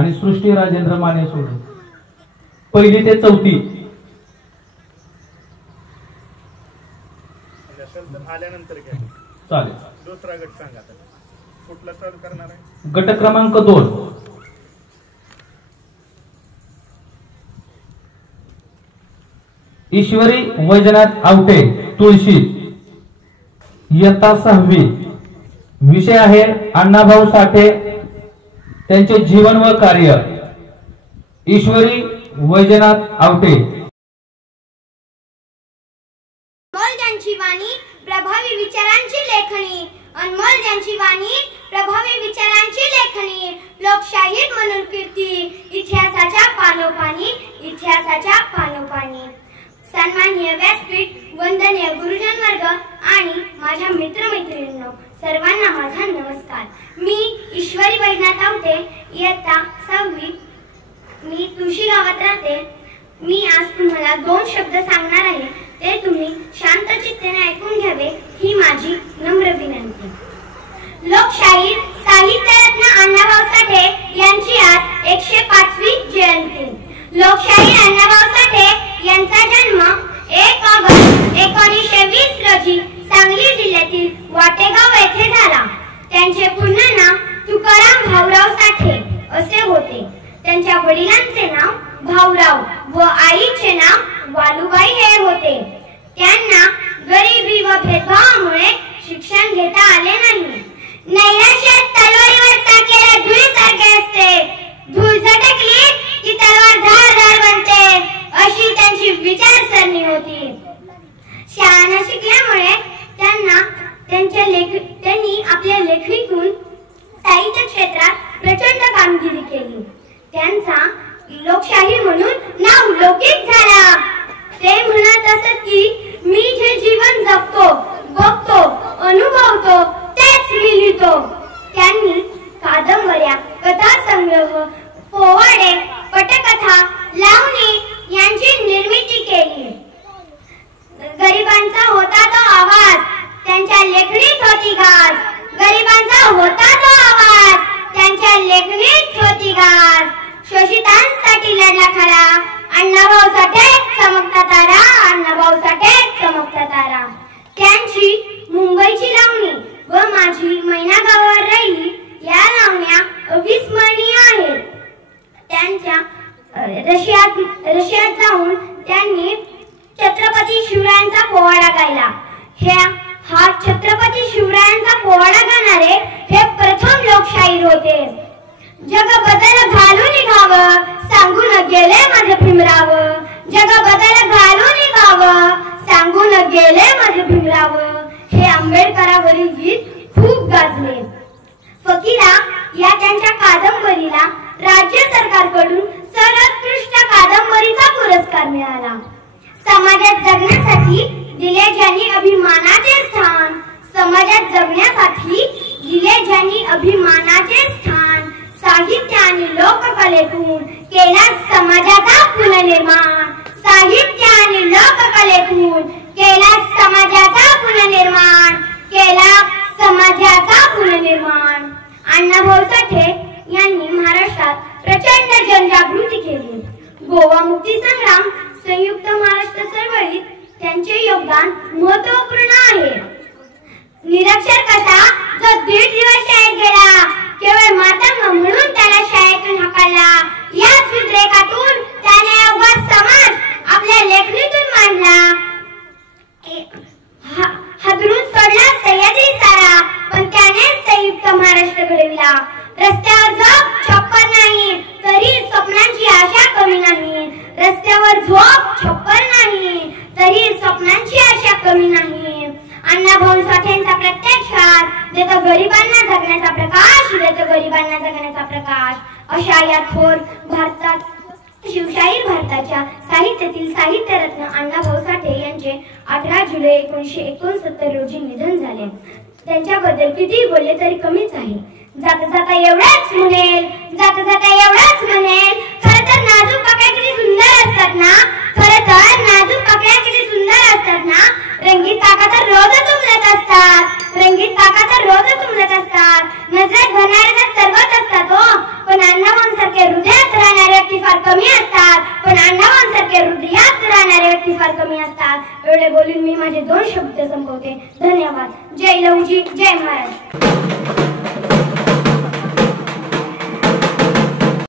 आणि सृष्टी राजेंद्र माने सोडून पहिली ते चौथी आल्यानंतर चालेल. दुसरा गट सांगा कुठला चालू करणार आहे? गट क्रमांक 2 ईश्वरी वैजनाथ आवटे तुळशी इयत्ता 6वी. विषय आहे अण्णाभाऊ साठे त्यांचे जीवन व कार्य. ईश्वरी वैजनाथ आवटे. अनमोल ज्यांची वाणी प्रभावी विचारांची लेखणी, अनमोल ज्यांची वाणी प्रभावी विचारांची लेखणी, लोकशाहीर म्हणून कीर्ती इतिहासाच्या पानोपानी, इतिहासाच्या पानोपानी. सन्माननीय व्यासपीठ, वंदनीय गुरुजन वर्ग आणि माझ्या मित्रमैत्रिणींनो, सर्वांना माझा नमस्कार. मी ईश्वरी वैजनाथ आवटे, इयत्ता 6वी. मी तुळशी गावात राहते. मी आज तुम्हाला 2 शब्द सांगणार आहे, ते तुम्ही शांत चित्ताने ऐकून घ्यावे ही माझी नम्र विनंती. लोकशाहीर साहित्यरत्न अण्णाभाऊ साठे यांची आज 105वी जयंती. लोकशाहीर अण्णाभाऊ साठे यांचा जन्म 1 ऑगस्ट 1920 रोजी सांगली जिल्ह्यातील वाटेगाव येथे झाला. त्यांचे पूर्ण नाव तुकाराम भाऊराव साठे असे होते. त्यांच्या वडिलांचे नाव भाऊराव व आईचे नाव वालुबाई हे होते. त्यांना गरिबी व भेदभावामुळे शिक्षण घेता आले नाही. नैराश्यात तलवारीवर टाकलेल्या धुळीसारखे असते, धूळ झटकली की तलवार धारदार बनते, अशी त्यांची विचारसरणी होती. शाळा न शिकल्यामुळे त्यांनी आपल्या लेखणीतून साहित्य क्षेत्रात प्रचंड कामगिरी केली. त्यांचा लोकशाहीर म्हणून नाव लौकिक झाला. ते म्हणत असत की मी जे जीवन जगतो, बघतो, अनुभवतो तेच मी लिहितो. त्यांनी कादंबऱ्या, कथा संग्रह, पोवाडे, पटकथा, लावणी यांची निर्मिती केली. गरिबांचा होता तो आवाज, त्यांच्या लेखणीत होती गाज. गरिबांचा होता तो आवाज, त्यांच्या लेखणीत होती गाज. शोषितांसाठी लढला खरा अण्णाभाऊ साठे चमकता तारा, अण्णाभाऊ साठे चमकता तारा. त्यांची मुंबईची लावणी व माझी मैना गावावर राहिली या लावण्या अविस्मरणीय आहेत. त्यांच्या रशियात जाऊन त्यांनी छत्रपती शिवरायांचा पोवाडा गायला. हा छत्रपती शिवरायांचा पोवाडा गाणारे हे प्रथम लोकशाहीर होते. जग बदल घालून निघावं, सांगून गेले माझे भीमराव. जग बदल घालून निघावं, सांगून गेले माझे भीमराव. हे आंबेडकरावरील गीत खूप गाजले. फकीरा या त्यांच्या कादंबरीला राज्य सरकारकडून सर्वोत्कृष्ट कादंबरीचा पुरस्कार मिळाला. समाजात जगण्यासाठी दिले ज्यांनी अभिमानाचे स्थान, समाजात जगण्यासाठी दिले ज्यांनी अभिमानाचे स्थान, साहित्य आणि लोककलेतून केला समाजाचा पुनर्निर्माण. साहित्य आणि लोककलेतून केला समाजाचा पुनर्निर्माण, केला समाजाचा पुनर्निर्माण. अण्णाभाऊ साठे यांनी महाराष्ट्रात प्रचंड जनजागृती केली. गोवा मुक्ती संग्राम, संयुक्त महाराष्ट्र चळवळीत त्यांचे योगदान महत्त्वपूर्ण आहे. निरक्षर कसा जो 1.5 दिवस शाळेत गेला, केवळ मातंग म्हणून त्याला शाळेतून हाकलला. याच उद्रेकातून त्याने अवघा समाज आपल्या लेखणीतून मांडला. हादरून सोडला सह्याद्री सारा, पण त्याने संयुक्त महाराष्ट्र घडविला. रस्त्यावर झोप छप्पर नाही, तरी स्वप्नांची आशा कमी नाही. रस्त्यावर झोप छप्पर नाही, तरी स्वप्नांची आशा कमी नाही. अण्णाभाऊ साठेंचा प्रत्यक्षात देतो गरिबांना जगण्याचा प्रकाश, देतो गरिबांना जगण्याचा प्रकाश. अशा या थोर शिवशाहीर भारताच्या साहित्यातील साहित्यरत्न अण्णाभाऊ साठे यांचे 18 जुलै 1969 रोजी निधन झाले. त्यांच्याबद्दल किती बोलले तरी कमीच आहे. जाता जाता एवढाच म्हणेल, जाता जाता एवढाच म्हणेल, खरं तर नाजूक पाकळ्या किती सुंदर असतात ना, खरं तर नाजूक पाकळ्या किती सुंदर असतात ना. रंगीत काका तर रोजच उमलत असतात, रंगीत काका तर रोजच उमलत असतात. नजरेत भरणारे तर सर्वच असतात हो, पण अण्णाभाऊंसारखे कमी असतात, पण अण्णावांसारखे हृदयात राहणारे व्यक्ती फार कमी असतात. एवढे बोलून मी माझे 2 शब्द संपवते. धन्यवाद. जय लहुजी, जय महाराज.